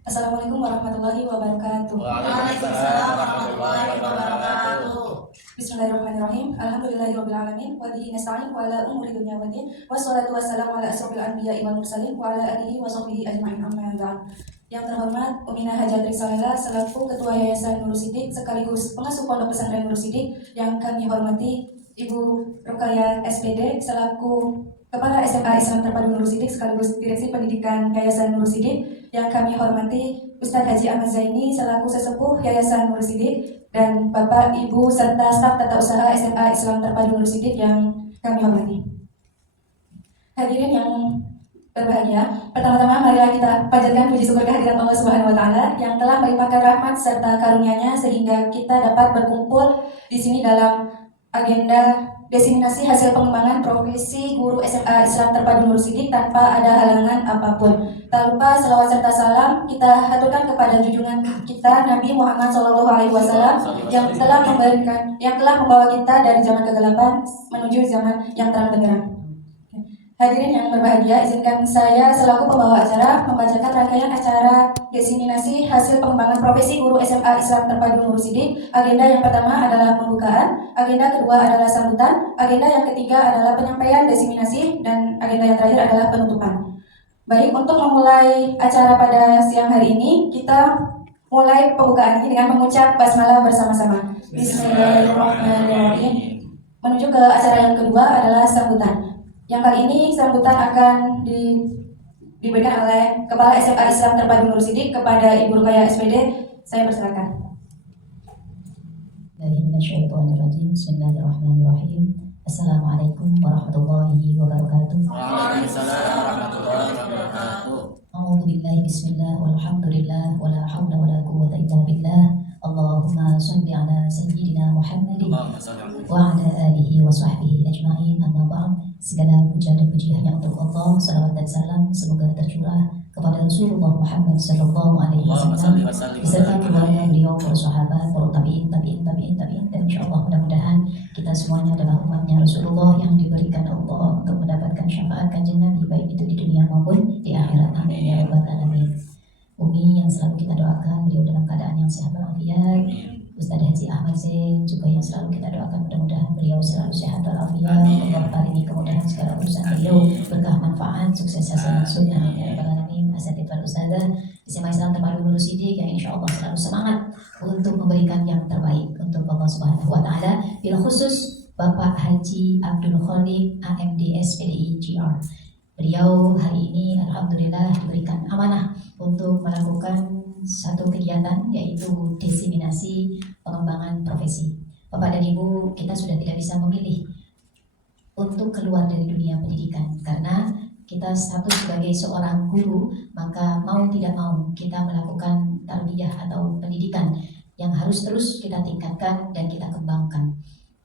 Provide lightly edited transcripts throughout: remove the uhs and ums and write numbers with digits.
Assalamualaikum warahmatullahi wabarakatuh. Waalaikumsalam warahmatullahi wabarakatuh. Bismillahirrahmanirrahim. Alhamdulillahirabbil alamin wa bihi nasta'in wa ala umuri dunya waddin. Wassalatu wassalamu ala asrofil anbiya'i wal mursalin wa ala alihi wa sahbihi ajma'in amma ba'd. Yang terhormat Uminah Hajat Risalah selaku Ketua Yayasan Nurul Sidik sekaligus pengasuh Pondok Pesantren Nurul Sidik, yang kami hormati Ibu Rukayah SPD selaku Kepala SMA Islam Terpadu Nurul Sidik sekaligus Direksi Pendidikan Yayasan Nurul Sidik, yang kami hormati Ustadz Haji Ahmad Zaini selaku Sesepuh Yayasan Nurul Sidik, dan Bapak, Ibu, serta staf tata usaha SMA Islam Terpadu Nurul Sidik yang kami hormati. Hadirin yang berbahagia, pertama-tama marilah kita panjatkan puji syukur kehadirat Allah Subhanahu wa Ta'ala yang telah melimpahkan rahmat serta karunia-Nya sehingga kita dapat berkumpul di sini dalam agenda diseminasi hasil pengembangan profesi guru SMA Islam Terpadu Nurul Sidik tanpa ada halangan apapun. Tak lupa selawat serta salam kita haturkan kepada junjungan kita Nabi Muhammad SAW yang telah membawa kita dari zaman kegelapan menuju zaman yang terang benderang. Hadirin yang berbahagia, izinkan saya selaku pembawa acara membacakan rangkaian acara diseminasi hasil pengembangan profesi guru SMA Islam Terpadu Nurul Sidik. Agenda yang pertama adalah pembukaan, agenda kedua adalah sambutan, agenda yang ketiga adalah penyampaian diseminasi, dan agenda yang terakhir adalah penutupan. Baik, untuk memulai acara pada siang hari ini, kita mulai pembukaan ini dengan mengucap basmalah bersama-sama. Bismillahirrahmanirrahim. Menuju ke acara yang kedua adalah sambutan. Yang kali ini sambutan akan diberikan oleh Kepala SMA Islam Terpadu Nurul Sidik kepada Ibu Rukayah SPD. Saya persilakan. Bismillahirrahmanirrahim. Assalamualaikum warahmatullahi wabarakatuh. Waalaikumsalam warahmatullahi wabarakatuh. A'udzu billahi bismillah walhamdulillah wala haula wala quwwata illa billah. Allahumma shalli ala sayyidina Muhammadin wa ala alihi wa sahbihi ajma'in. Amma ba'd. Segala puja dan puji hanya untuk Allah. Salawat dan salam semoga tercurah kepada Rasulullah Muhammad sallallahu alaihi wasallam beserta keluarga beliau, para sahabat, para tabi'in, dan insyaallah mudah-mudahan kita semuanya adalah umatnya Rasulullah yang diberikan Allah untuk mendapatkan syafaat kanjeng Nabi baik itu di dunia maupun di akhirat. Amin ya rabbal alamin. Umi yang selalu kita doakan beliau dalam keadaan yang sehat walafiat. Ustadz Haji Ahmad Zain juga yang selalu kita doakan mudah-mudahan beliau selalu sehat walafiat. Allah paringi kemudahan segala urusan beliau, berkah manfaat, sukses hasil maksud. Amin ya rabbal alamin. Asatidz wal ustadzah SMA Islam Terpadu Nurul Sidik yang insyaallah selalu semangat untuk memberikan yang terbaik untuk Allah Subhanahu wa Ta'ala. Bila khusus Bapak Haji Abdul Khaliq AMDS PDI GR. Beliau hari ini alhamdulillah diberikan amanah untuk melakukan satu kegiatan yaitu diseminasi pengembangan profesi. Bapak dan Ibu, kita sudah tidak bisa memilih untuk keluar dari dunia pendidikan karena kita status sebagai seorang guru, maka mau tidak mau kita melakukan tarbiyah atau pendidikan yang harus terus kita tingkatkan dan kita kembangkan.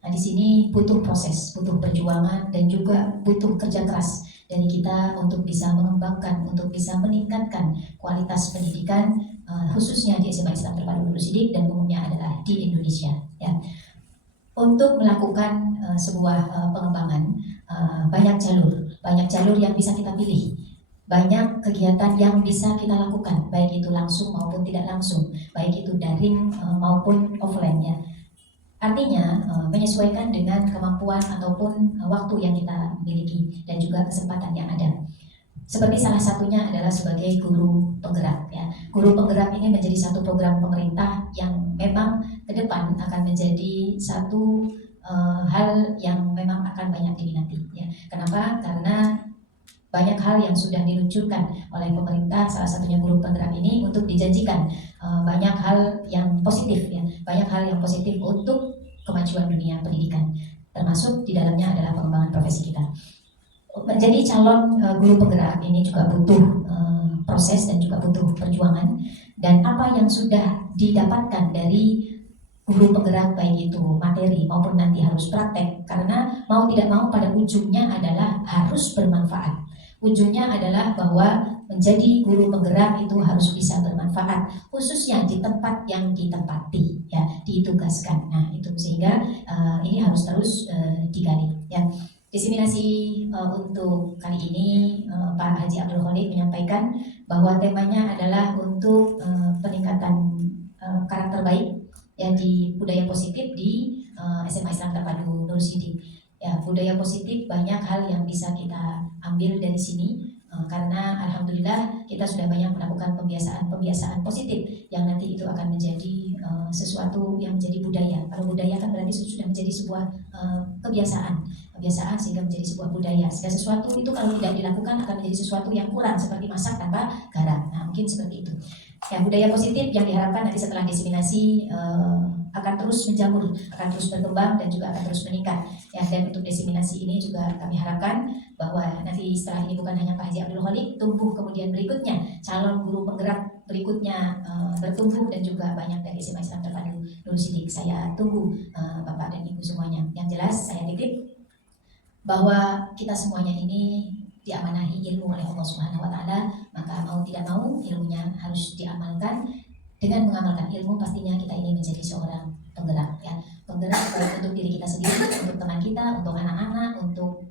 Nah, di sini butuh proses, butuh perjuangan, dan juga butuh kerja keras dari kita untuk bisa mengembangkan, untuk bisa meningkatkan kualitas pendidikan, khususnya di SMA Islam Terpadu Nurul Sidik dan umumnya adalah di Indonesia. Ya. Untuk melakukan sebuah pengembangan, banyak jalur yang bisa kita pilih, banyak kegiatan yang bisa kita lakukan, baik itu langsung maupun tidak langsung, baik itu daring maupun offline ya. Artinya menyesuaikan dengan kemampuan ataupun waktu yang kita miliki dan juga kesempatan yang ada. Seperti salah satunya adalah sebagai guru penggerak ya. Guru penggerak ini menjadi satu program pemerintah yang memang ke depan akan menjadi satu hal yang memang akan banyak diminati ya. Kenapa? Karena banyak hal yang sudah diluncurkan oleh pemerintah, salah satunya guru penggerak ini untuk dijanjikan banyak hal yang positif ya, banyak hal yang positif untuk kemajuan dunia pendidikan, termasuk di dalamnya adalah pengembangan profesi kita. Menjadi calon guru penggerak ini juga butuh proses dan juga butuh perjuangan, dan apa yang sudah didapatkan dari guru penggerak baik itu materi maupun nanti harus praktek, karena mau tidak mau pada ujungnya adalah harus bermanfaat. Ujungnya adalah bahwa menjadi guru penggerak itu harus bisa bermanfaat, khususnya di tempat yang ditempati, ya, ditugaskan. Nah itu sehingga ini harus terus digali. Ya. Diseminasi untuk kali ini Pak Haji Abdul Kholik menyampaikan bahwa temanya adalah untuk peningkatan karakter baik ya di budaya positif di SMA Islam Terpadu Nur Sidik. Ya, budaya positif banyak hal yang bisa kita ambil dari sini karena alhamdulillah kita sudah banyak melakukan pembiasaan positif yang nanti itu akan menjadi sesuatu yang menjadi budaya. Kalau budaya kan berarti sudah menjadi sebuah kebiasaan sehingga menjadi sebuah budaya. Sehingga sesuatu itu kalau tidak dilakukan akan menjadi sesuatu yang kurang seperti masak tanpa garam. Nah, mungkin seperti itu. Ya, budaya positif yang diharapkan nanti setelah diseminasi akan terus menjamur, akan terus berkembang dan juga akan terus meningkat. Ya, dan untuk diseminasi ini juga kami harapkan bahwa nanti setelah ini bukan hanya Pak Haji Abdul Kholik tumbuh, kemudian berikutnya calon guru penggerak berikutnya bertumbuh dan juga banyak dari SMA Islam Terpadu Nur Sidik. Saya tunggu Bapak dan Ibu semuanya. Yang jelas saya titip bahwa kita semuanya ini diamanahi ilmu oleh Allah Subhanahu wa taala, maka mau tidak mau ilmunya harus diamalkan. Dengan mengamalkan ilmu pastinya kita ini menjadi seorang penggerak ya. Penggerak untuk diri kita sendiri, untuk teman kita, untuk anak-anak, untuk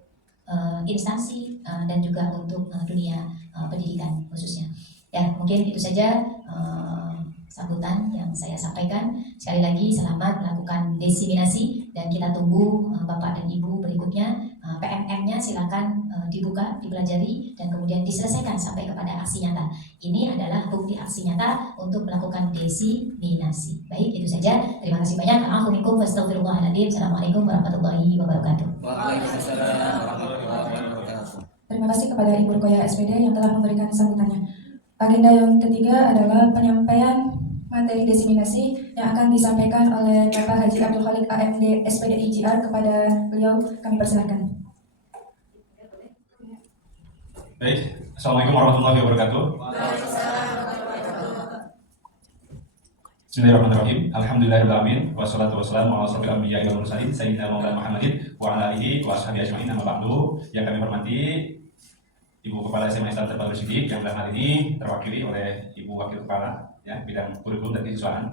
instansi dan juga untuk dunia pendidikan khususnya. Ya, mungkin itu saja sambutan yang saya sampaikan. Sekali lagi selamat melakukan diseminasi dan kita tunggu Bapak dan Ibu berikutnya. PMM-nya silakan dibuka, dipelajari dan kemudian diselesaikan sampai kepada aksi nyata. Ini adalah bukti aksi nyata untuk melakukan diseminasi. Baik, itu saja. Terima kasih banyak. Astagfirullahaladzim. Assalamualaikum warahmatullahi wabarakatuh. Waalaikumsalam warahmatullahi wabarakatuh. Terima kasih kepada Ibu Ruqayyah SPD yang telah memberikan sambutannya. Agenda yang ketiga adalah penyampaian materi diseminasi yang akan disampaikan oleh Bapak Haji Abdul Kholik AMD SPD IJR. Kepada beliau kami persilakan. Baik, Assalamualaikum warahmatullahi wabarakatuh. Bismillahirrahmanirrahim. Alhamdulillahirrahmanirrahim. Wassalatu wassalamu ala asrofil anbiya'i wal mursalin sayyidina Maulana Muhammadin wa ala alihi wa ashabihi ajma'in. Amma ba'du. Yang kami hormati Ibu Kepala SMA Islam Terpadu Sidik yang dalam hal ini terwakili oleh Ibu Wakil Kepala ya bidang kurikulum dan kesiswaan.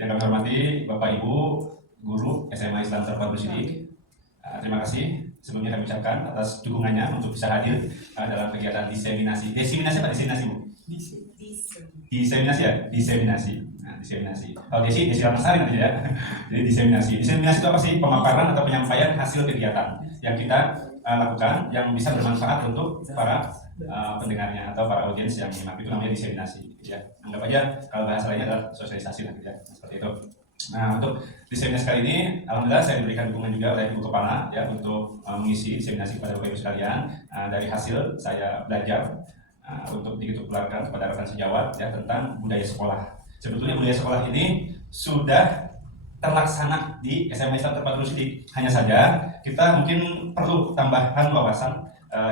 Yang kami hormati Bapak Ibu Guru SMA Islam Terpadu Sidik. Terima kasih sebelumnya kami ucapkan atas dukungannya untuk bisa hadir dalam kegiatan diseminasi. Diseminasi apa diseminasi Bu? Diseminasi ya? Diseminasi. Nah, diseminasi. Kalau desi Ramasari nanti ya. Jadi diseminasi. Diseminasi itu apa sih? Pemaparan atau penyampaian hasil kegiatan yang kita lakukan yang bisa bermanfaat untuk para pendengarnya atau para audiens yang menyimak. Itu namanya diseminasi. Ya. Anggap aja kalau bahasa lainnya adalah sosialisasi nanti ya. Seperti itu. Nah, untuk diseminasi kali ini, alhamdulillah saya diberikan dukungan juga oleh Ibu Kepala ya untuk mengisi diseminasi kepada Bapak Ibu sekalian. Dari hasil saya belajar untuk ditularkan kepada rekan sejawat ya tentang budaya sekolah. Sebetulnya budaya sekolah ini sudah terlaksana di SMA Islam Terpadu Sidik. Hanya saja kita mungkin perlu tambahan wawasan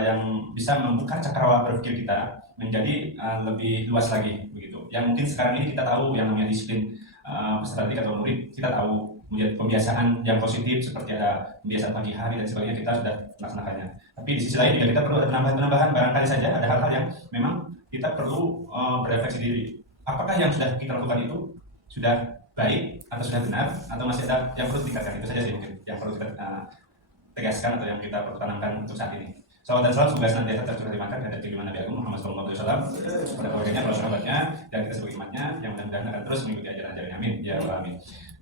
yang bisa membuka cakrawala berpikir kita menjadi lebih luas lagi begitu. Yang mungkin sekarang ini kita tahu yang namanya disiplin peserta didik atau murid, kita tahu menjadi pembiasaan yang positif seperti ada pembiasaan pagi hari dan sebagainya, kita sudah melaksanakannya. Tapi di sisi lain juga kita perlu ada penambahan barangkali saja ada hal-hal yang memang kita perlu berefleksi diri. Apakah yang sudah kita lakukan itu sudah baik atau sudah benar atau masih ada yang perlu ditingkatkan? Itu saja sih mungkin yang perlu kita tegaskan atau yang kita perlu tanamkan untuk saat ini. Salawat dan salam semoga senantiasa tercurah dimakan kepada Nabi Nabi Agung Muhammad SAW kepada keluarganya, para sahabatnya, dan kita sebagai umatnya yang mudah-mudahan akan terus mengikuti ajaran-ajaran. Amin ya Allah, amin.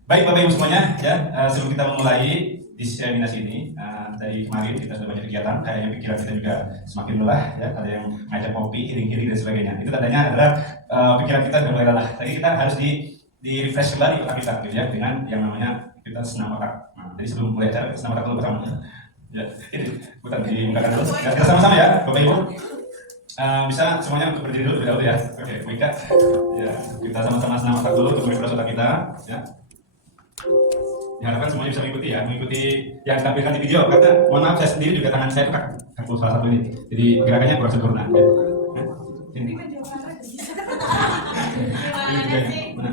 Baik Bapak Ibu semuanya ya, sebelum kita memulai diseminasi ini, dari kemarin kita sudah banyak kegiatan, kayaknya pikiran kita juga semakin lelah ya, ada yang ngajak kopi, hiring-hiring dan sebagainya. Itu tandanya adalah pikiran kita sudah mulai lelah. Jadi kita harus di refresh kembali otak kita gitu ya, dengan yang namanya kita senam otak. Nah, jadi sebelum mulai acara kita senam otak dulu bersama. Ya, ini bukan dibukakan dulu. Ya, kita sama-sama ya, Bapak Ibu. Bisa semuanya untuk berdiri dulu, dulu ya. Oke, Wika. Ya, kita sama-sama senam otak dulu untuk refresh otak kita. Ya. Diharapkan semuanya bisa mengikuti ya, mengikuti yang ditampilkan di video. Karena mohon maaf saya sendiri juga tangan saya itu kaku salah satu ini. Jadi gerakannya kurang sempurna. Ya. Ini. Ini juga mana?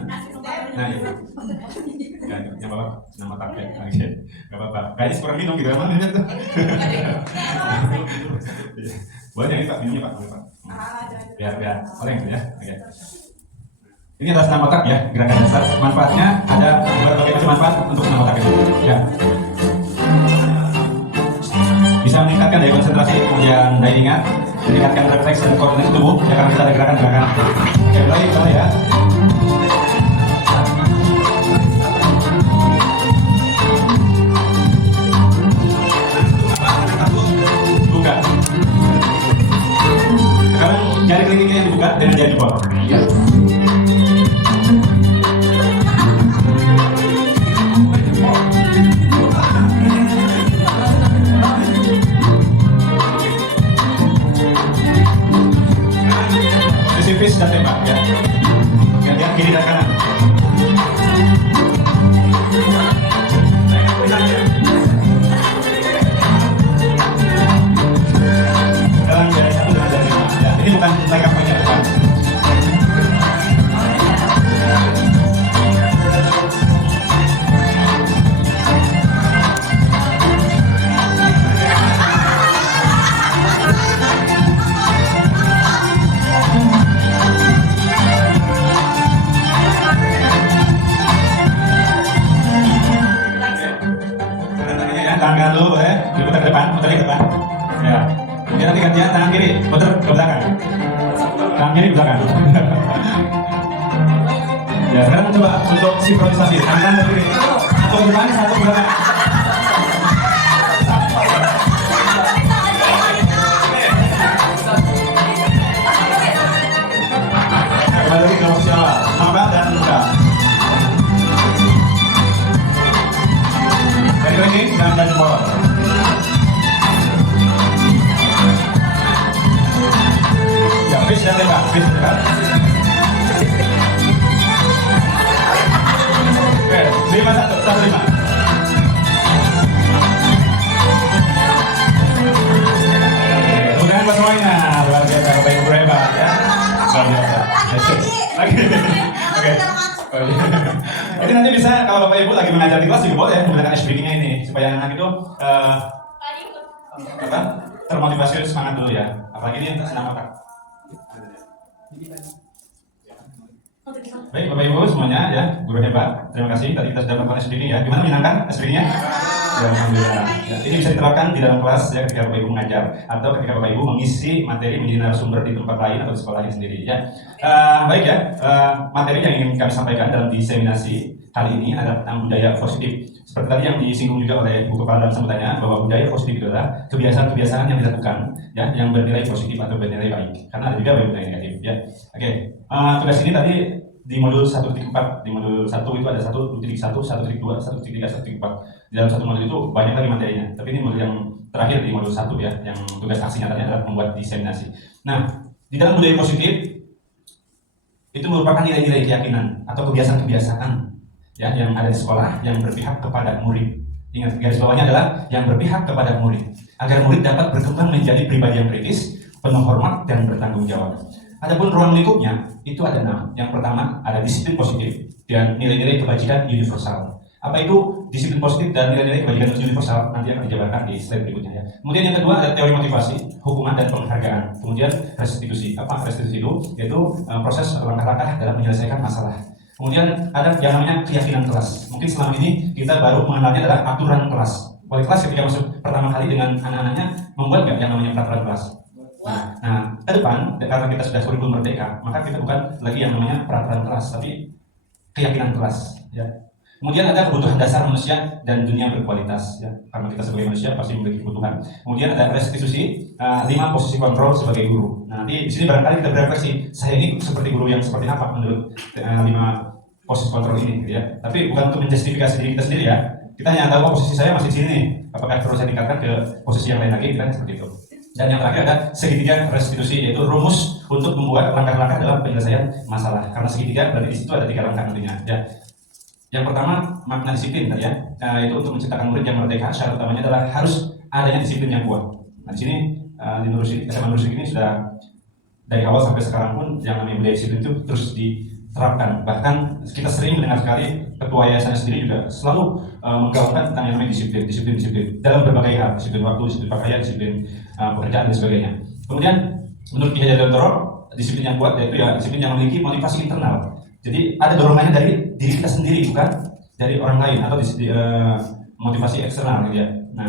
Nah, ini. Yang bapak nama pakai, oke, nggak apa-apa. Kayaknya kurang minum gitu, mana minum tuh? Boleh ini Pak, minumnya Pak, boleh Pak. Biar oleng gitu ya. Oke. Ini adalah senam otak ya, gerakan dasar. Manfaatnya ada berbagai macam manfaat untuk senam otak itu. Ya. bisa meningkatkan daya konsentrasi, kemudian daya ingat, meningkatkan refleks dan koordinasi tubuh, ya karena kita ada gerakan-gerakan. Oke, mulai ya. Buka. Sekarang jari kelingkingnya yang dibuka dengan jari bawah. Ya. Spesifis dan tembak ya. Gantian kiri dan kanan. Sekarang jari satu dengan jari lima. Ya, ini bukan lengkap banyak depan. Tangan dulu boleh, diputar ke depan, putar ke depan. Ya. Kemudian nanti gantian tangan kiri, putar ke belakang. Tangan kiri ke belakang. Ya, sekarang coba untuk sinkronisasi, tangan dari kiri. Satu ke depan, satu ke belakang. Kembali lagi ke posisi awal, mata dan muka. Dari kelingking dan bawah. Ya, fish dan tembak, fish dan tembak. Oke, 5-1-1-5. Kemudian buat semuanya, luar biasa, Bapak Ibu hebat ya. Luar biasa. Lagi. Oke. Jadi nanti bisa kalau Bapak Ibu lagi mengajar di kelas juga boleh menggunakan speakingnya ini supaya anak itu termotivasi semangat dulu ya. Apalagi ini senam otak. Baik Bapak Ibu semuanya ya, guru hebat. Terima kasih tadi kita sudah melakukan speaking ya. Gimana, menyenangkan speakingnya? Ya, alhamdulillah. Ya, ini bisa diterapkan di dalam kelas ya ketika Bapak Ibu mengajar atau ketika Bapak Ibu mengisi materi menjadi narasumber di tempat lain atau di sekolah lain sendiri ya. Baik ya, materi yang ingin kami sampaikan dalam diseminasi kali ini adalah tentang budaya positif. Seperti tadi yang disinggung juga oleh Ibu Kepala dalam sambutannya bahwa budaya positif itu adalah kebiasaan-kebiasaan yang dilakukan ya yang bernilai positif atau bernilai baik. Karena ada juga budaya negatif ya. Oke, tugas ini tadi di modul 1.4, di modul 1 itu ada 1.1, 1.2, 1.3, 1.4. Di dalam satu modul itu banyak lagi materinya. Tapi ini modul yang terakhir di modul 1 ya, yang tugas aksi nyatanya adalah membuat diseminasi. Nah, di dalam budaya positif itu merupakan nilai-nilai keyakinan atau kebiasaan-kebiasaan ya yang ada di sekolah yang berpihak kepada murid. Ingat, garis bawahnya adalah yang berpihak kepada murid agar murid dapat berkembang menjadi pribadi yang kritis, penuh hormat dan bertanggung jawab. Adapun ruang lingkupnya itu ada 6. Yang pertama ada disiplin positif dan nilai-nilai kebajikan universal. Apa itu disiplin positif dan nilai-nilai kebajikan universal? Nanti akan dijabarkan di slide berikutnya ya. Kemudian yang kedua ada teori motivasi, hukuman dan penghargaan. Kemudian restitusi. Apa restitusi itu? Yaitu proses langkah-langkah dalam menyelesaikan masalah. Kemudian ada yang namanya keyakinan kelas. Mungkin selama ini kita baru mengenalnya adalah aturan kelas. Wali kelas ketika masuk pertama kali dengan anak-anaknya membuat nggak yang namanya peraturan kelas? Nah, ke depan karena kita sudah kurikulum merdeka, maka kita bukan lagi yang namanya peraturan kelas, tapi keyakinan kelas. Ya. Kemudian ada kebutuhan dasar manusia dan dunia berkualitas. Ya. Karena kita sebagai manusia pasti memiliki kebutuhan. Kemudian ada restitusi, 5 posisi kontrol sebagai guru. Nah, nanti di sini barangkali kita berefleksi, saya ini seperti guru yang seperti apa menurut 5 posisi kontrol ini, gitu ya. Tapi bukan untuk menjustifikasi diri kita sendiri ya. Kita hanya tahu posisi saya masih di sini. Apakah perlu saya tingkatkan ke posisi yang lain lagi? Kita seperti itu. Dan yang terakhir ada segitiga restitusi, yaitu rumus untuk membuat langkah-langkah dalam penyelesaian masalah. Karena segitiga berarti di situ ada 3 langkah nantinya. Ya. Yang pertama makna disiplin tadi ya, itu untuk menciptakan murid yang merdeka. Syarat utamanya adalah harus adanya disiplin yang kuat. Nah di sini di SMA Nursyid ini sudah dari awal sampai sekarang pun yang namanya budaya disiplin itu terus diterapkan. Bahkan kita sering mendengar sekali ketua yayasan sendiri juga selalu menggaungkan tentang yang namanya disiplin dalam berbagai hal, disiplin waktu, disiplin pakaian, disiplin pekerjaan dan sebagainya. Kemudian menurut Ki Hajar Dewantara, disiplin yang kuat yaitu ya disiplin yang memiliki motivasi internal. Jadi ada dorongannya dari diri kita sendiri, bukan dari orang lain atau motivasi eksternal gitu ya. Nah,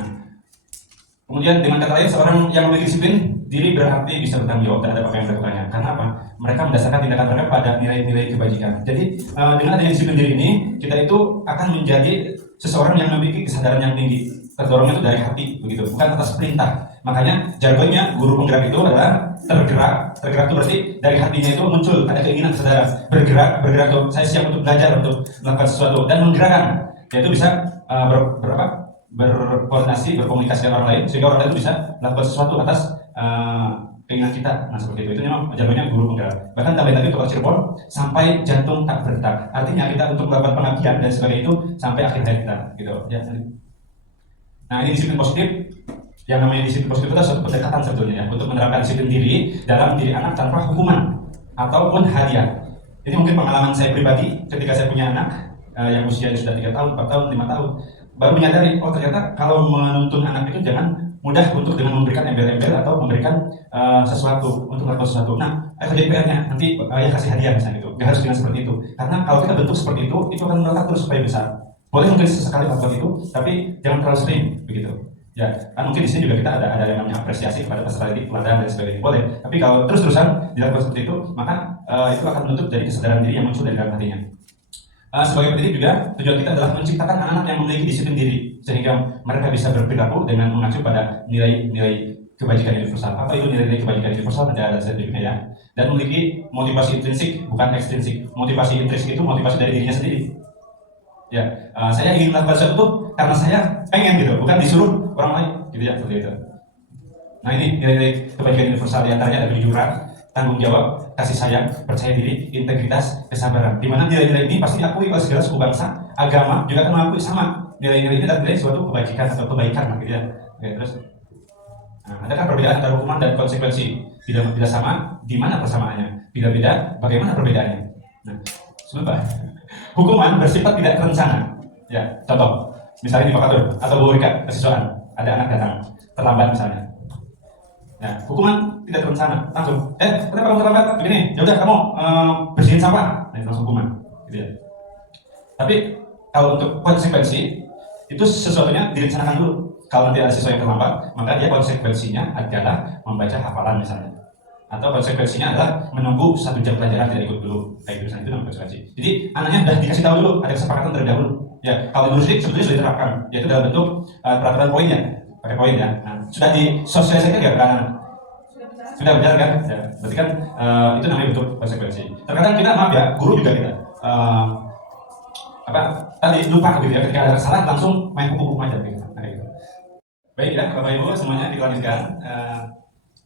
Kemudian dengan kata lain, seorang yang memiliki disiplin diri berarti bisa bertanggung jawab terhadap apa yang dilakukannya. Karena apa? Mereka mendasarkan tindakan mereka pada nilai-nilai kebajikan. Jadi dengan adanya disiplin diri ini, kita itu akan menjadi seseorang yang memiliki kesadaran yang tinggi. Terdorongnya itu dari hati, begitu, bukan atas perintah. Makanya jargonnya guru penggerak itu adalah tergerak. Tergerak itu berarti dari hatinya itu muncul ada keinginan kesadaran bergerak tuh. Saya siap untuk belajar, untuk melakukan sesuatu dan menggerakkan. Yaitu bisa berkoordinasi, berkomunikasi dengan orang lain sehingga orang lain itu bisa melakukan sesuatu atas keinginan kita. Nah seperti itu memang jargonnya guru penggerak. Bahkan tambahin lagi untuk Cirebon sampai jantung tak berdetak. Artinya kita untuk melakukan pengabdian dan sebagainya itu sampai akhir hayat kita, gitu ya. Nah ini disiplin positif. Yang namanya disiplin positif itu suatu pendekatan sebetulnya ya, untuk menerapkan disiplin diri dalam diri anak tanpa hukuman ataupun hadiah. Ini mungkin pengalaman saya pribadi ketika saya punya anak yang usianya sudah 3 tahun, 4 tahun, 5 tahun, baru menyadari, oh ternyata kalau menuntun anak itu jangan mudah untuk dengan memberikan embel-embel atau memberikan sesuatu untuk melakukan sesuatu. Nah, kerja PR-nya nanti ayah kasih hadiah misalnya itu, nggak harus dengan seperti itu. Karena kalau kita bentuk seperti itu akan melekat terus supaya besar. Boleh mungkin sesekali lakukan itu, tapi jangan terlalu sering begitu. Ya, kan mungkin di sini juga kita ada yang namanya apresiasi kepada peserta didik, pelatihan dan sebagainya. Boleh, tapi kalau terus-terusan dilakukan seperti itu, maka itu akan menutup dari kesadaran diri yang muncul dari dalam hatinya. Sebagai pendidik juga tujuan kita adalah menciptakan anak-anak yang memiliki disiplin diri sehingga mereka bisa berperilaku dengan mengacu pada nilai-nilai kebajikan universal. Apa itu nilai-nilai kebajikan universal? Tidak ada sertifikatnya ya. Dan memiliki motivasi intrinsik bukan ekstrinsik. Motivasi intrinsik itu motivasi dari dirinya sendiri. Ya, saya ingin melakukan sesuatu karena saya pengen gitu, bukan disuruh orang lain, gitu ya, seperti itu. Nah ini nilai-nilai kebajikan universal diantaranya ada kejujuran, tanggung jawab, kasih sayang, percaya diri, integritas, kesabaran. Di mana nilai-nilai ini pasti diakui oleh segala suku bangsa, agama juga akan mengakui sama. Nilai-nilai ini adalah nilai suatu kebajikan atau kebaikan, gitu ya. Oke, terus, adakah perbedaan antara hukuman dan konsekuensi? Bila sama, di mana persamaannya? Bila beda, bagaimana perbedaannya? Nah, sebentar. Hukuman bersifat tidak terencana. Ya, contoh, misalnya di Pakatur atau Bu Rika, kesiswaan, ada anak datang terlambat misalnya. Ya, hukuman tidak terencana, langsung. Kenapa kamu terlambat? Begini, yaudah kamu bersihin sampah, nah, itu langsung hukuman, gitu ya. Tapi kalau untuk konsekuensi itu sesuatunya direncanakan dulu. Kalau nanti ada siswa yang terlambat, maka dia konsekuensinya adalah membaca hafalan misalnya. Atau konsekuensinya adalah menunggu 1 jam pelajaran tidak ikut dulu, kayak gitu, itu namanya konsekuensi. Jadi anaknya sudah dikasih tahu dulu, ada kesepakatan terlebih dahulu. Ya, kalau dulu sih sebetulnya sudah diterapkan, yaitu dalam bentuk peraturan poinnya, pakai poin ya. Nah, sudah disosialisasikan ya ke anak-anak. Sudah berjalan kan? Ya, berarti kan itu namanya bentuk konsekuensi. Terkadang kita maaf ya, guru juga kita tadi lupa gitu ya, ketika ada kesalahan langsung main hukum aja gitu. Nah, gitu. Baik ya, Bapak Ibu semuanya dilanjutkan.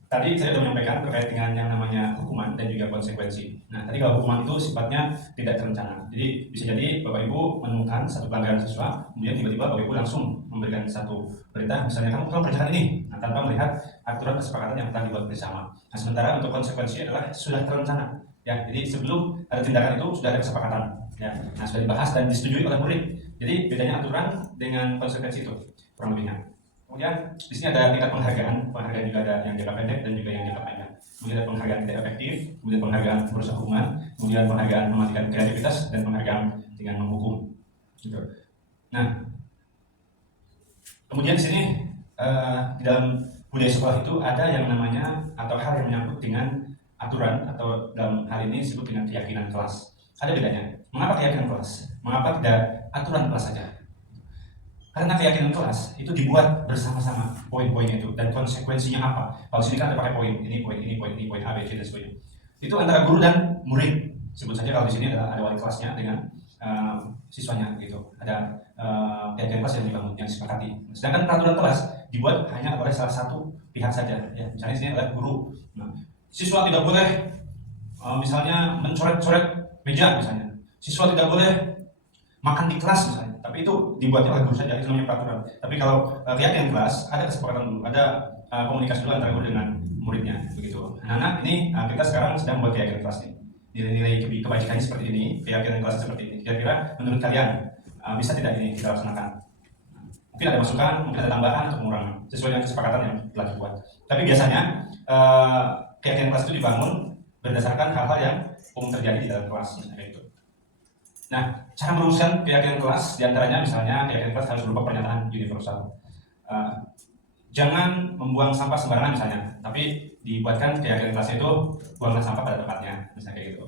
Tadi saya sudah menyampaikan terkait dengan yang namanya hukuman dan juga konsekuensi. Nah, tadi kalau hukuman itu sifatnya tidak terencana. Jadi bisa jadi Bapak Ibu menemukan satu pelanggaran siswa, kemudian tiba-tiba Bapak Ibu langsung memberikan satu perintah, misalnya kamu kerjakan ini, tanpa melihat aturan kesepakatan yang telah dibuat bersama. Nah, sementara untuk konsekuensi adalah sudah terencana. Ya, jadi sebelum ada tindakan itu sudah ada kesepakatan. Ya, nah sudah dibahas dan disetujui oleh murid. Jadi bedanya aturan dengan konsekuensi itu kurang lebihnya. Kemudian di sini ada tingkat penghargaan juga ada yang jangka pendek dan juga yang jangka panjang. Kemudian ada penghargaan tidak efektif, kemudian penghargaan merusak hubungan, kemudian penghargaan mematikan kreativitas dan penghargaan dengan menghukum. Gitu. Nah, kemudian di sini di dalam budaya sekolah itu ada yang namanya atau hal yang menyangkut dengan aturan atau dalam hal ini disebut dengan keyakinan kelas. Ada bedanya. Mengapa keyakinan kelas? Mengapa tidak aturan kelas saja? Karena keyakinan kelas itu dibuat bersama-sama poin-poinnya itu dan konsekuensinya apa. Kalau sini kan ada pakai poin, ini poin, ini poin, ini poin A, B, C dan sebagainya. Itu antara guru dan murid. Sebut saja kalau di sini ada wali kelasnya dengan siswanya gitu. Ada keyakinan kelas yang dibangun, yang disepakati. Sedangkan peraturan kelas dibuat hanya oleh salah satu pihak saja. Ya, misalnya di sini adalah guru. Nah, siswa tidak boleh misalnya mencoret-coret meja misalnya. Siswa tidak boleh makan di kelas misalnya. Tapi itu dibuatnya oleh guru saja, itu namanya peraturan. Tapi kalau keyakinan kelas, ada kesepakatan dulu, ada komunikasi dulu antara guru dengan muridnya, begitu. Anak-anak ini kita sekarang sedang membuat keyakinan kelas nih. Nilai-nilai kebajikannya seperti ini, keyakinan kelas seperti ini. Kira-kira menurut kalian bisa tidak ini kita laksanakan? Mungkin ada masukan, mungkin ada tambahan atau pengurangan sesuai dengan kesepakatan yang telah dibuat. Tapi biasanya keyakinan kelas itu dibangun berdasarkan hal-hal yang umum terjadi di dalam kelas, misalnya itu. Nah, cara merumuskan keyakinan kelas diantaranya misalnya keyakinan kelas harus berupa pernyataan universal. jangan membuang sampah sembarangan misalnya, tapi dibuatkan keyakinan kelasnya itu buanglah sampah pada tempatnya, misalnya kayak gitu.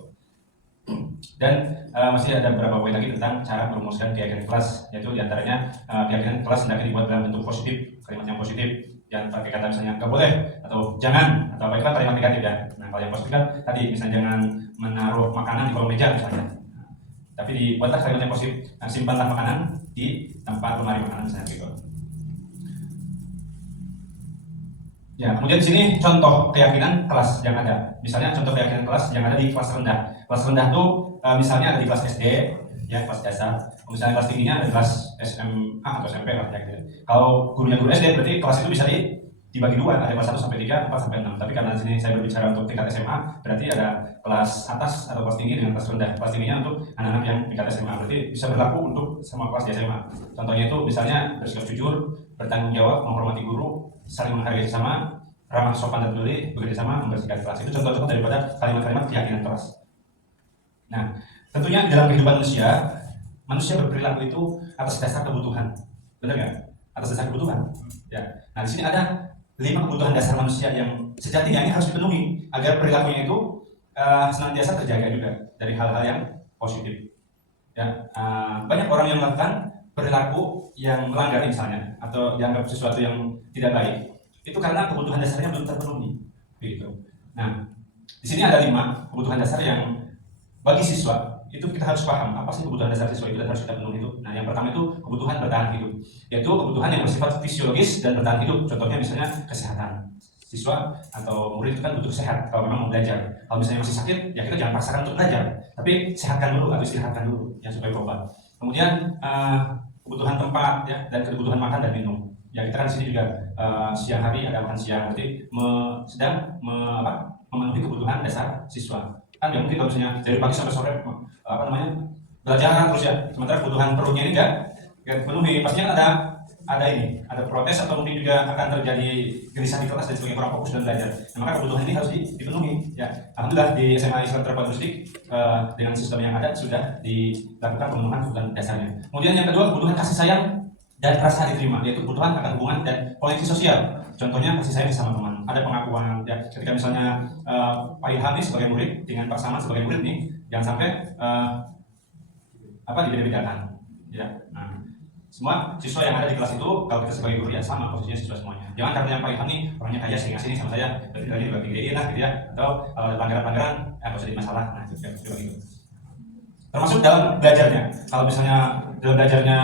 Dan masih ada beberapa poin lagi tentang cara merumuskan keyakinan kelas, yaitu diantaranya keyakinan kelas hendaknya dibuat dalam bentuk positif, kalimat yang positif, jangan pakai kata misalnya nggak boleh atau jangan atau apa itu kan kalimat negatif ya. Nah kalau yang positif kan tadi misalnya jangan menaruh makanan di kolong meja misalnya, tapi dibuatlah kalimat yang positif. Nah, simpanlah makanan di tempat lemari makanan misalnya gitu. Ya, kemudian di sini contoh keyakinan kelas yang ada. Misalnya contoh keyakinan kelas yang ada di kelas rendah. Kelas rendah tuh misalnya ada di kelas SD, ya kelas dasar. Misalnya kelas tingginya ada di kelas SMA atau SMP lah ya gitu. Kalau gurunya guru SD berarti kelas itu bisa dibagi dua, ada kelas 1 sampai 3, 4 sampai 6. Tapi karena di sini saya berbicara untuk tingkat SMA, berarti ada kelas atas atau kelas tinggi dengan kelas rendah. Kelas tingginya untuk anak-anak yang tingkat SMA, berarti bisa berlaku untuk semua kelas di SMA. Contohnya itu misalnya bersikap jujur, bertanggung jawab, menghormati guru, saling menghargai sesama, ramah sopan dan peduli, bekerja sama, membersihkan kelas. Itu contoh-contoh daripada kalimat-kalimat keyakinan kelas. Nah, tentunya dalam kehidupan manusia berperilaku itu atas dasar kebutuhan, benar nggak? Atas dasar kebutuhan. Ya. Nah, di sini ada 5 kebutuhan dasar manusia yang sejatinya ini harus dipenuhi agar perilakunya itu senantiasa terjaga juga dari hal-hal yang positif. Ya, banyak orang yang melakukan perilaku yang melanggar misalnya atau dianggap sesuatu yang tidak baik itu karena kebutuhan dasarnya belum terpenuhi, begitu. Nah, di sini ada 5 kebutuhan dasar yang bagi siswa itu kita harus paham apa sih kebutuhan dasar siswa itu dan harus kita penuhi itu. Nah, yang pertama itu kebutuhan bertahan hidup, yaitu kebutuhan yang bersifat fisiologis dan bertahan hidup. Contohnya misalnya kesehatan. Siswa atau murid itu kan butuh sehat kalau memang mau belajar. Kalau misalnya masih sakit, ya kita jangan paksakan untuk belajar, tapi sehatkan dulu atau istirahatkan dulu yang supaya berobat. Kemudian kebutuhan tempat ya dan kebutuhan makan dan minum. Ya kita kan di sini juga siang hari ada makan siang, berarti sedang memenuhi kebutuhan dasar siswa. Kan ya mungkin kalau misalnya dari pagi sampai sore belajar terus ya, sementara kebutuhan perutnya ini enggak penuhi, pastinya ada protes atau mungkin juga akan terjadi gelisah di kelas dan sebagainya, kurang fokus dan belajar. Nah, maka kebutuhan ini harus dipenuhi. Ya, alhamdulillah di SMA Islam Terpadu Distrik dengan sistem yang ada sudah dilakukan pemenuhan kebutuhan dasarnya. Kemudian yang kedua kebutuhan kasih sayang dan rasa diterima, yaitu kebutuhan akan hubungan dan koneksi sosial. Contohnya kasih sayang sama teman, ada pengakuan. Ya, ketika misalnya Pak Ilham nih sebagai murid dengan Pak Samad sebagai murid nih, jangan sampai dibeda-bedakan. Ya, nah, semua siswa yang ada di kelas itu kalau kita sebagai guru ya sama posisinya siswa semuanya. Jangan karena yang Pak Ilham nih orangnya kaya sehingga sini sama saya, berarti lagi juga tinggiin lah gitu ya. Atau kalau ada pelanggaran-pelanggaran, nggak usah jadi masalah. Nah, juga gitu. Termasuk dalam belajarnya. Kalau misalnya dalam belajarnya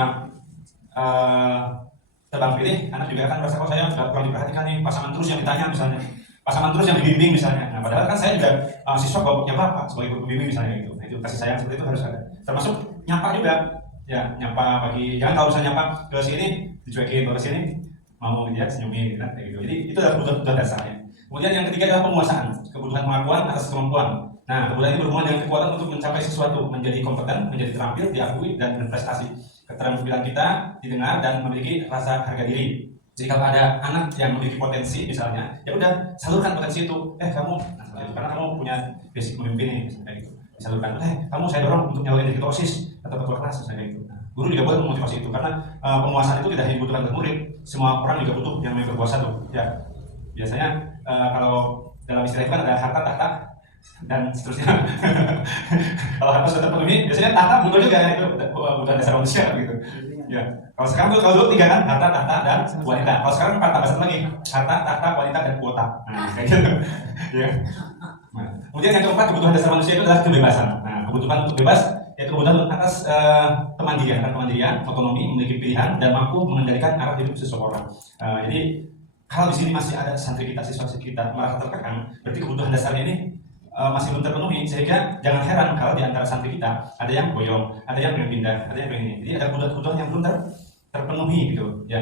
tebang pilih, anak juga akan merasa kok saya kurang diperhatikan nih, pasangan terus yang ditanya misalnya, pasangan terus yang dibimbing misalnya. Nah, padahal kan saya juga siswa bapaknya bapak sebagai guru pembimbing misalnya gitu. Nah, itu kasih sayang seperti itu harus ada. Termasuk nyapa juga. Ya, nyapa pagi. Jangan kalau misalnya nyapa ke sini dicuekin, ke sini mau dia senyumin gitu. Jadi itu adalah kebutuhan dasarnya. Kemudian yang ketiga adalah penguasaan, kebutuhan pengakuan atas kemampuan. Nah, kebutuhan ini berhubungan dengan kekuatan untuk mencapai sesuatu, menjadi kompeten, menjadi terampil, diakui dan berprestasi. Keterampilan kita didengar dan memiliki rasa harga diri. Jadi kalau ada anak yang memiliki potensi misalnya, ya udah salurkan potensi itu. Kamu, karena kamu punya basic memimpin nih, misalnya gitu. Salurkan. Kamu saya dorong untuk nyalonin jadi ketua OSIS atau ketua kelas misalnya gitu. Nah, guru juga boleh memotivasi itu karena penguasaan itu tidak hanya dibutuhkan oleh murid, semua orang juga butuh yang namanya berkuasa tuh. Ya, biasanya kalau dalam istilah itu kan ada harta, tahta dan seterusnya. Kalau harta sudah terpenuhi, biasanya tahta butuh juga ya, itu kebutuhan dasar manusia gitu. Ya, kalau sekarang tuh kalau dulu 3 kan, harta, tahta dan wanita. Kalau sekarang 4 tambah 1 lagi, harta, tahta, wanita dan kuota. Nah, kayak gitu. Ya. Nah, kemudian yang keempat kebutuhan dasar manusia itu adalah kebebasan. Nah, kebutuhan untuk bebas yaitu kebutuhan atas kemandirian, otonomi, memiliki pilihan dan mampu mengendalikan arah hidup seseorang. Jadi kalau di sini masih ada santri kita, siswa kita merasa terkekang, berarti kebutuhan dasarnya ini masih belum terpenuhi, sehingga jangan heran kalau di antara santri kita ada yang boyong, ada yang pengen pindah, ada yang pengen ini. Jadi ada kebutuhan yang belum terpenuhi gitu, ya.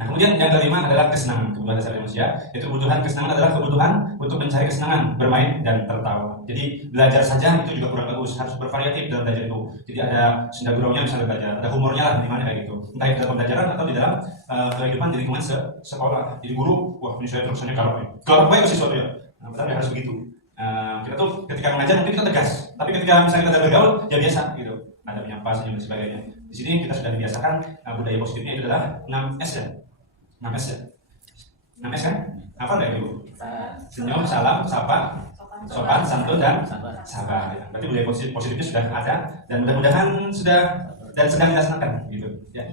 Nah, kemudian yang kelima adalah kesenangan, kebutuhan dasar manusia. Yaitu kebutuhan kesenangan adalah kebutuhan untuk mencari kesenangan, bermain dan tertawa. Jadi belajar saja itu juga kurang bagus, harus bervariatif dalam belajar itu. Jadi ada senda guraunya misalnya belajar, ada humornya lah di mana kayak gitu. Entah itu dalam pembelajaran atau di dalam kehidupan di lingkungan sekolah. Jadi guru, wah ini saya terusannya galak baik siswa ya. Nah, padahal harus begitu. Kita tuh ketika mengajar mungkin kita tegas, tapi ketika misalnya kita bergaul ya biasa gitu. Ada menyapa, senyum dan sebagainya. Di sini kita sudah dibiasakan budaya positifnya itu adalah 6S ya. 6S ya. 6S kan? Apa enggak Ibu? Senyum, salam, sapa, sopan, santun, dan sabar. Ya. Berarti budaya positifnya sudah ada dan mudah-mudahan sudah dan sedang dilaksanakan gitu ya.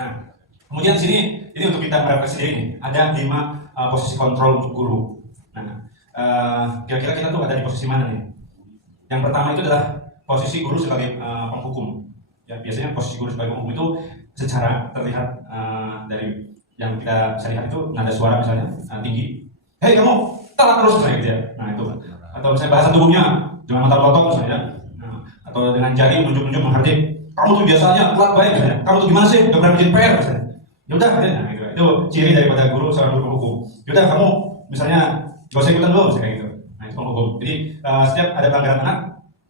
Nah, kemudian di sini ini untuk kita merefleksi diri ini ada 5 posisi kontrol untuk guru. Nah, kira-kira kita tuh ada di posisi mana nih? Yang pertama itu adalah posisi guru sebagai penghukum. Ya, biasanya posisi guru sebagai penghukum itu secara terlihat dari yang kita bisa lihat itu nada suara misalnya tinggi. Hei kamu, talak terus misalnya gitu ya. Nah itu. Atau misalnya bahasa tubuhnya dengan mata melotot misalnya. Nah, atau dengan jari menunjuk-nunjuk menghardik. Kamu tuh biasanya telat baik misalnya. Kamu tuh gimana sih? Udah pernah bikin PR misalnya. Ya udah, nah, gitu. Itu ciri daripada guru seorang guru penghukum. Ya udah kamu misalnya gak usah ikutan dulu misalnya kayak gitu. Nah itu penghukum. Jadi setiap ada pelanggaran anak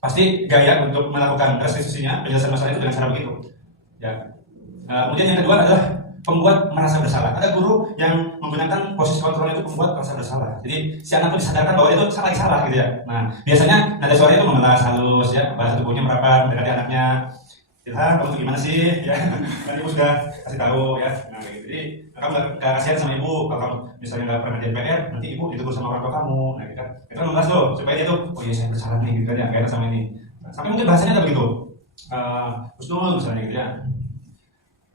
pasti gaya untuk melakukan restitusinya penyelesaian masalah itu dengan cara begitu. Ya. Kemudian yang kedua adalah pembuat merasa bersalah. Ada guru yang menggunakan posisi kontrolnya itu pembuat merasa bersalah. Jadi si anak itu disadarkan bahwa itu salah gitu ya. Nah biasanya nada suara itu mengelas halus ya, bahasa tubuhnya merapat mendekati anaknya. Ilham, kamu tuh gimana sih? Ya, kan ibu sudah kasih tahu ya. Nah gitu. Jadi kamu gak kasihan sama ibu kalau kamu misalnya nggak pernah jadi PR, nanti ibu ditegur sama orang tua kamu. Nah gitu kan. Kita mengelas tuh supaya dia tuh, oh iya saya bersalah nih gitu kan ya, gak enak sama ini. Nah, sampai mungkin bahasanya ada begitu. Husnul misalnya gitu ya.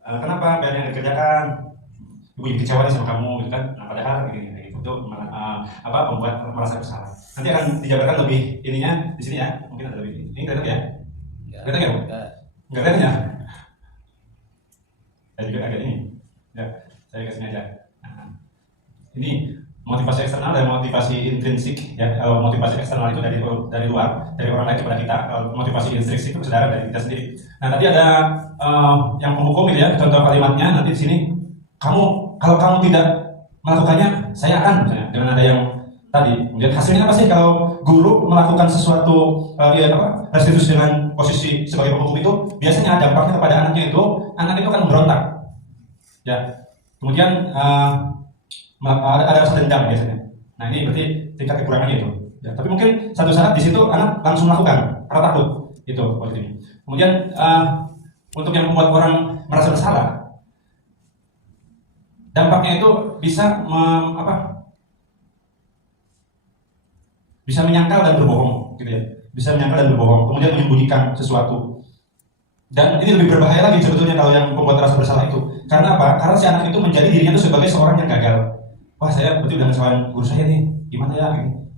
Kenapa biar yang dikerjakan ibu jadi kecewa sama kamu gitu kan. Nah padahal gitu itu membuat merasa bersalah. Nanti akan dijabarkan lebih ininya di sini ya, mungkin ada lebih ini kelihatan ya, kelihatan ya Bu? Nggak kelihatan ya? Saya juga agak ini ya, saya kesini aja. Nah, ini motivasi eksternal dan motivasi intrinsik ya. Motivasi eksternal itu dari luar, dari orang lain kepada kita. Motivasi intrinsik itu kesadaran dari kita sendiri. Nah tadi ada yang menghukum gitu ya, contoh kalimatnya nanti di sini. Kalau kamu tidak melakukannya, saya akan misalnya, dengan ada yang tadi. Kemudian hasilnya apa sih kalau guru melakukan sesuatu restitusi dengan posisi sebagai penghukum itu? Biasanya dampaknya kepada anaknya itu, anak itu akan memberontak. Ya. Kemudian ada rasa dendam biasanya. Nah ini berarti tingkat kekurangannya itu. Ya, tapi mungkin satu saat di situ anak langsung melakukan karena takut itu positifnya. Kemudian untuk yang membuat orang merasa bersalah, dampaknya itu bisa bisa menyangkal dan berbohong, gitu ya. Bisa menyangkal dan berbohong, kemudian menyembunyikan sesuatu. Dan ini lebih berbahaya lagi sebetulnya kalau yang membuat rasa bersalah itu. Karena apa? Karena si anak itu menjadi dirinya itu sebagai seorang yang gagal. Wah saya berarti udah ngecewain guru saya nih, gimana ya?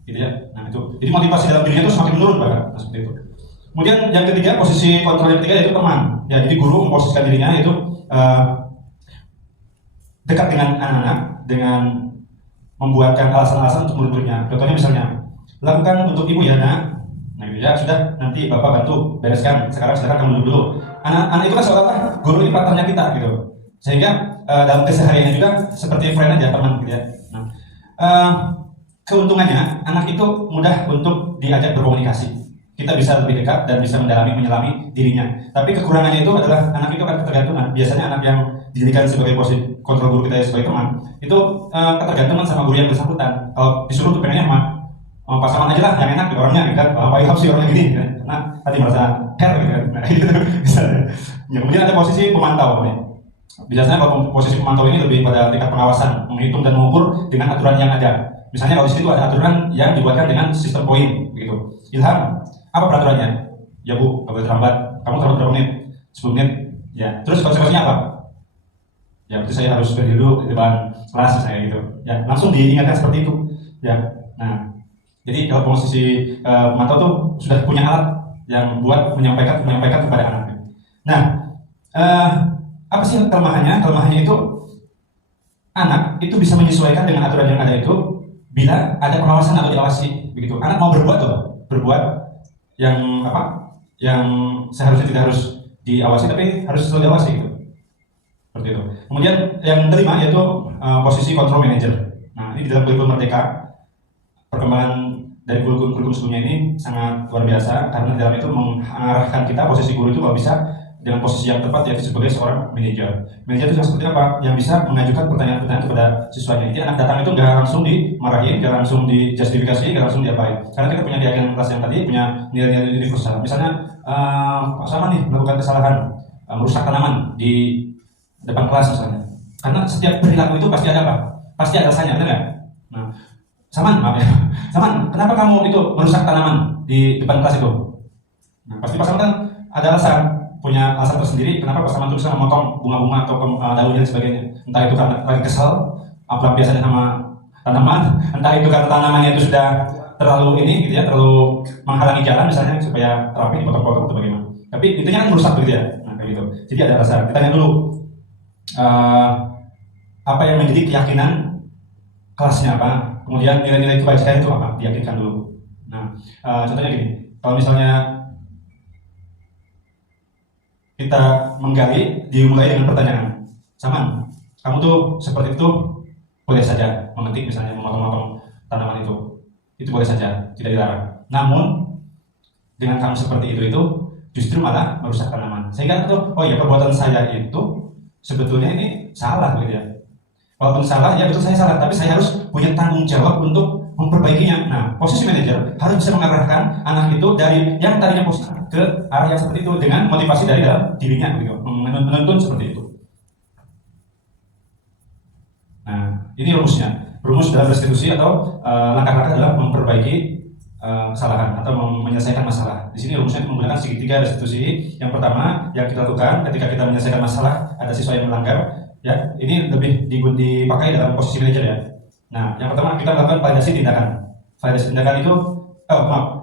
Gitu ya. Nah itu. Jadi motivasi dalam dirinya itu semakin menurun bahkan. Nah, seperti itu. Kemudian yang ketiga, posisi kontrol yang ketiga yaitu teman. Ya, jadi guru memposisikan dirinya itu dekat dengan anak-anak dengan membuatkan alasan-alasan untuk murid-muridnya. Contohnya misalnya, lakukan untuk ibu ya nak. Nah gitu ya, sudah nanti bapak bantu bereskan. Sekarang kamu duduk dulu. Anak-anak itu kan seolah-olah guru ini partnernya kita gitu. Sehingga dalam kesehariannya juga seperti friend aja, teman gitu ya. Nah, keuntungannya anak itu mudah untuk diajak berkomunikasi. Kita bisa lebih dekat dan bisa menyelami dirinya. Tapi kekurangannya itu adalah anak itu akan ketergantungan. Biasanya anak yang dijadikan sebagai posisi kontrol guru kita sebagai teman itu ketergantungan sama guru yang bersangkutan. Kalau disuruh tuh pengennya pasangan aja lah yang enak orangnya gitu kan. Pak Ilham sih orangnya gini kan. Karena tadi merasa care gitu kan. Nah, gitu misalnya. Ya, kemudian ada posisi pemantau nih. Biasanya kalau posisi pemantau ini lebih pada tingkat pengawasan, menghitung dan mengukur dengan aturan yang ada. Misalnya kalau di situ ada aturan yang dibuatkan dengan sistem poin begitu. Ilham, apa peraturannya? Ya Bu, kalau terlambat, kamu terlambat berapa menit? 10 menit. Ya, terus konsekuensinya apa? Ya, berarti saya harus berdiri dulu di depan kelas saya gitu. Ya, langsung diingatkan seperti itu. Ya, nah, jadi kalau posisi pemantau tuh sudah punya alat yang buat menyampaikan kepada anaknya. Nah, apa sih kelemahannya? Kelemahannya itu anak itu bisa menyesuaikan dengan aturan yang ada itu bila ada pengawasan atau diawasi begitu. Anak mau berbuat yang yang seharusnya tidak harus diawasi tapi harus selalu diawasi gitu. Seperti itu. Kemudian yang kelima yaitu posisi control manager. Nah, ini di dalam kurikulum Merdeka perkembangan dari kurikulum sebelumnya ini sangat luar biasa karena di dalam itu mengarahkan kita posisi guru itu kalau bisa dengan posisi yang tepat yaitu sebagai seorang manajer. Manajer itu seperti apa? Yang bisa mengajukan pertanyaan-pertanyaan kepada siswanya. Jadi anak datang itu nggak langsung dimarahin, nggak langsung dijustifikasi, nggak langsung diapain. Karena kita punya keyakinan kelas yang tadi punya nilai-nilai universal. Misalnya Pak Sama nih melakukan kesalahan merusak tanaman di depan kelas misalnya. Karena setiap perilaku itu pasti ada apa? Pasti ada alasannya, benar nggak? Nah, Saman, maaf ya. Saman, kenapa kamu itu merusak tanaman di depan kelas itu? Nah, pasti Pak Saman kan ada alasan, punya alasan tersendiri kenapa Pak Saman itu bisa memotong bunga-bunga atau daunnya dan sebagainya. Entah itu karena lagi kesel, biasanya sama tanaman, entah itu karena tanamannya itu sudah terlalu ini gitu ya, terlalu menghalangi jalan misalnya supaya rapi dipotong-potong atau bagaimana. Tapi intinya kan merusak begitu ya. Nah, kayak gitu. Jadi ada alasan. Kita tanya dulu apa yang menjadi keyakinan kelasnya apa, kemudian nilai-nilai kebajikan itu apa, diyakinkan dulu. Nah, contohnya gini, kalau misalnya kita menggali, dimulai dengan pertanyaan, Saman, kamu tuh seperti itu boleh saja memetik misalnya, memotong-motong tanaman itu boleh saja, tidak dilarang. Namun dengan kamu seperti itu justru malah merusak tanaman. Sehingga tuh, oh ya, perbuatan saya itu sebetulnya ini salah gitu ya. Walaupun salah, ya betul saya salah, tapi saya harus punya tanggung jawab untuk memperbaikinya. Nah, posisi manajer harus bisa mengarahkan anak itu dari yang tadinya positif ke arah yang seperti itu dengan motivasi dari dalam dirinya, gitu, menuntun seperti itu. Nah, ini rumusnya. Rumus dalam restitusi atau langkah-langkah dalam memperbaiki kesalahan atau menyelesaikan masalah. Di sini rumusnya menggunakan segitiga restitusi. Yang pertama yang kita lakukan ketika kita menyelesaikan masalah, ada siswa yang melanggar. Ya, ini lebih dipakai dalam posisi manajer ya. Nah, yang pertama kita melakukan validasi tindakan. Validasi tindakan itu,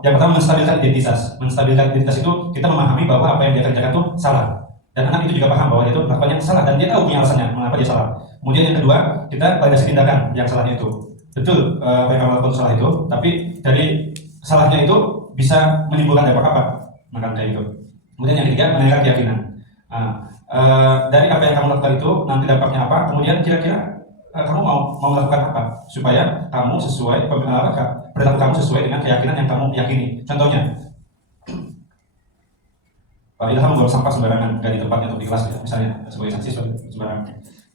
yang pertama menstabilkan identitas. Menstabilkan identitas itu kita memahami bahwa apa yang dia kerjakan itu salah. Dan anak itu juga paham bahwa dia itu melakukannya salah dan dia tahu punya alasannya mengapa dia salah. Kemudian yang kedua, kita validasi tindakan yang salahnya itu. Betul, apa yang kamu lakukan itu salah itu, tapi dari salahnya itu bisa menimbulkan dampak apa? Maka kayak itu. Kemudian yang ketiga, menanyakan keyakinan. Dari apa yang kamu lakukan itu nanti dampaknya apa, kemudian kira-kira kamu mau melakukan apa supaya kamu sesuai perilaku kamu sesuai dengan keyakinan yang kamu yakini. Contohnya, Pak Ilham membuang sampah sembarangan, nggak di tempatnya atau di kelas ya, misalnya sebagai saksi sembarangan.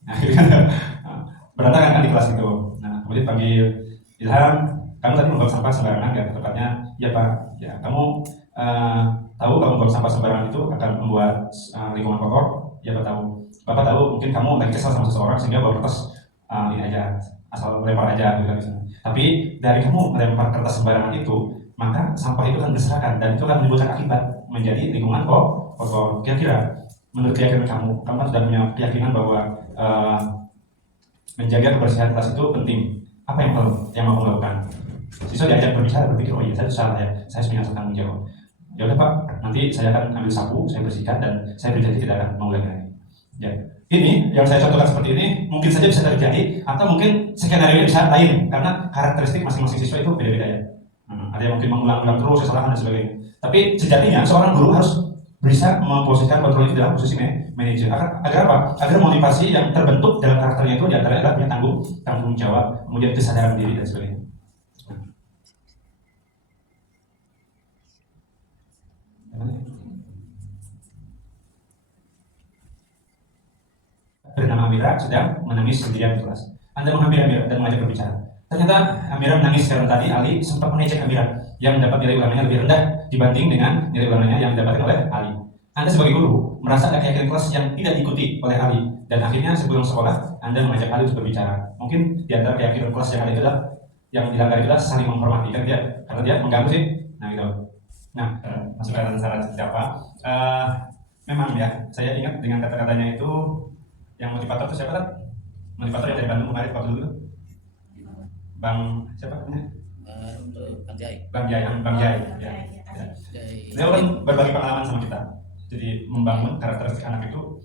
Nah, itu kan berantakan kan di kelas itu. Nah, kemudian panggil Ilham, kamu tadi membuang sampah sembarangan nggak di tempatnya? Ya Pak, ya kamu tahu kalau membuang sampah sembarangan itu akan membuat lingkungan kotor. Ya Bapak tahu. Bapak tahu mungkin kamu lagi kesal sama seseorang sehingga bawa kertas ini aja, asal lempar aja gitu misalnya. Tapi dari kamu melempar kertas sembarangan itu, maka sampah itu akan berserakan dan itu akan menimbulkan akibat menjadi lingkungan kotor. Kira-kira menurut keyakinan kamu kan sudah punya keyakinan bahwa menjaga kebersihan kelas itu penting. Apa yang mau kamu lakukan? Siswa diajak berbicara, berpikir, oh iya saya salah ya, saya punya tanggung jawab. Ya udah Pak, nanti saya akan ambil sapu, saya bersihkan dan saya berjanji tidak akan mengulangi lagi. Ya, ini yang saya contohkan seperti ini mungkin saja bisa terjadi atau mungkin skenario bisa lain karena karakteristik masing-masing siswa itu beda-beda ya. Ada yang mungkin mengulang-ulang terus kesalahan dan sebagainya. Tapi sejatinya seorang guru harus bisa memposisikan kontrol itu dalam posisi manajer. Agar apa? Agar motivasi yang terbentuk dalam karakternya itu diantaranya adalah punya tanggung jawab, kemudian kesadaran diri dan sebagainya. Bernama Amira sedang menangis sendirian di kelas. Anda menghampiri Amira dan mengajak berbicara. Ternyata Amira menangis karena tadi Ali sempat mengejek Amira yang mendapat nilai ulangannya lebih rendah dibanding dengan nilai ulangannya yang didapatkan oleh Ali. Anda sebagai guru merasa ada keyakinan kelas yang tidak diikuti oleh Ali dan akhirnya sebelum sekolah Anda mengajak Ali untuk berbicara. Mungkin di antara keyakinan kelas yang ada itu adalah yang dilanggar itu adalah saling menghormati kan dia karena dia mengganggu sih. Nah gitu. Nah, masukan saran siapa? Memang ya, saya ingat dengan kata-katanya itu yang motivator itu siapa kan? Motivator yang dari Bandung kemarin waktu dulu. Bang siapa namanya? Bang Jai. Ya. Dia kan berbagi pengalaman sama kita. Jadi membangun karakteristik anak itu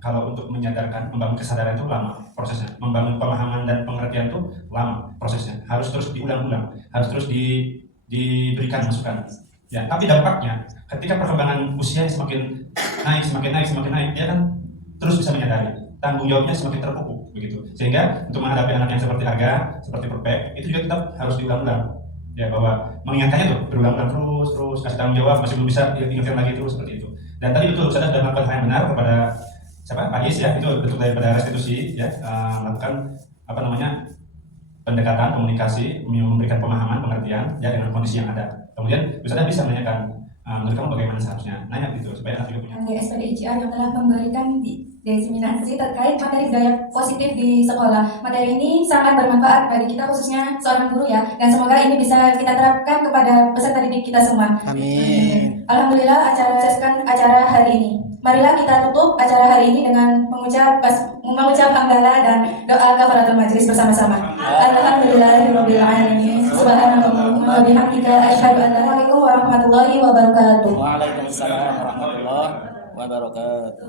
kalau untuk menyadarkan, membangun kesadaran itu lama prosesnya. Membangun pemahaman dan pengertian itu lama prosesnya. Harus terus diulang-ulang, harus terus diberikan masukan. Ya, tapi dampaknya ketika perkembangan usia semakin naik, dia kan terus bisa menyadari tanggung jawabnya semakin terpupuk begitu. Sehingga untuk menghadapi anak yang seperti Aga, seperti Perpek, itu juga tetap harus diulang-ulang. Ya, bahwa mengingatkannya tuh berulang-ulang terus kasih tanggung jawab, masih belum bisa diingatkan lagi terus seperti itu. Dan tadi betul saya sudah melakukan hal yang benar kepada Pak Is ya, itu betul daripada restitusi ya, melakukan pendekatan komunikasi, memberikan pemahaman pengertian ya dengan kondisi yang ada. Kemudian Ustazah bisa menanyakan menurut kamu bagaimana seharusnya, nanya gitu. supaya anak juga punya. Dari SPD ICR yang telah memberikan diseminasi terkait materi budaya positif di sekolah. Materi ini sangat bermanfaat bagi kita khususnya seorang guru ya, dan semoga ini bisa kita terapkan kepada peserta didik kita semua. Amin. Alhamdulillah acara hari ini. Marilah kita tutup acara hari ini dengan mengucap hamdalah dan doa kafaratul majelis bersama-sama. Alhamdulillahirabbil alamin. Subhanallah wa bihamdika asyhadu an la ilaha illa anta astaghfiruka wa atubu ilaik. Warahmatullahi wabarakatuh. Waalaikumsalam warahmatullahi wabarakatuh.